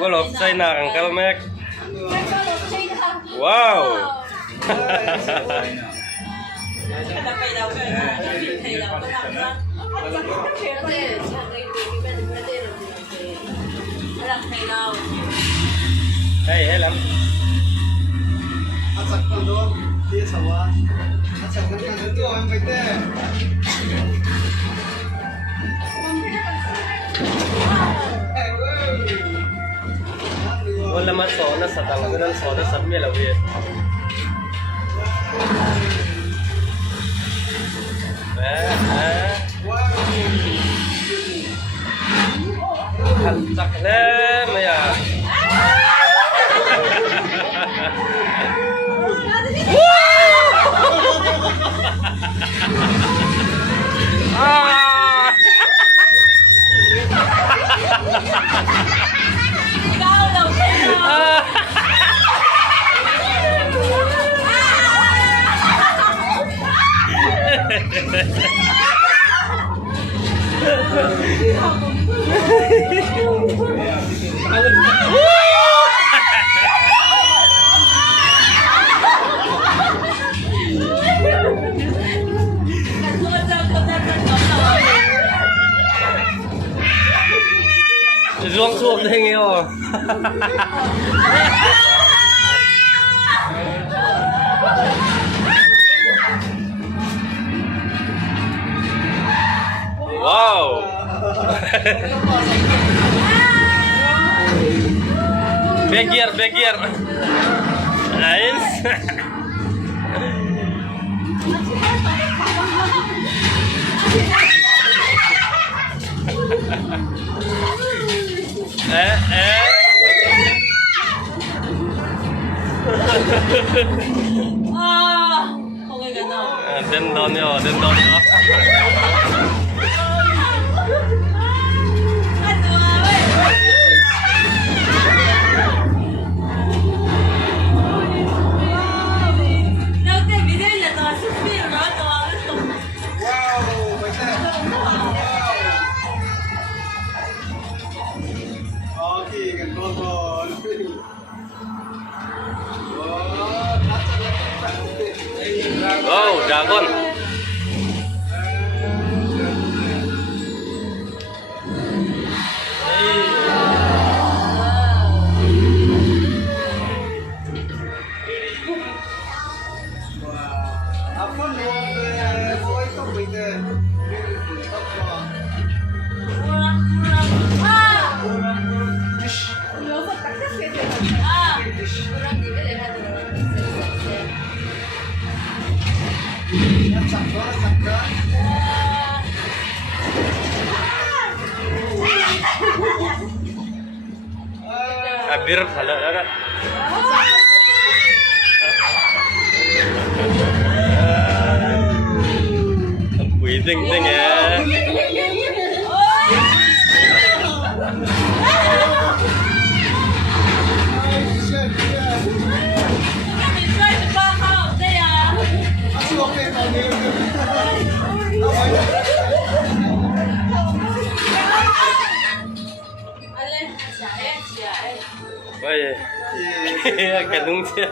Golf China kang kalmek. Wow. Hey, hello. At sakto doon, di sawa. At sakto ka dito, ang baite. Wala man sona sa tanggalan sona sa milawi. Hantak na maya. Ruộng đây nghe không? Wow. Begir. Nice. Không cái nào. Den don yo. Okay, ganun. Oh, dragon. Apa nih? Kau itu baite. Bir hala kan. Ding ya. Ôi, cái đúng chưa?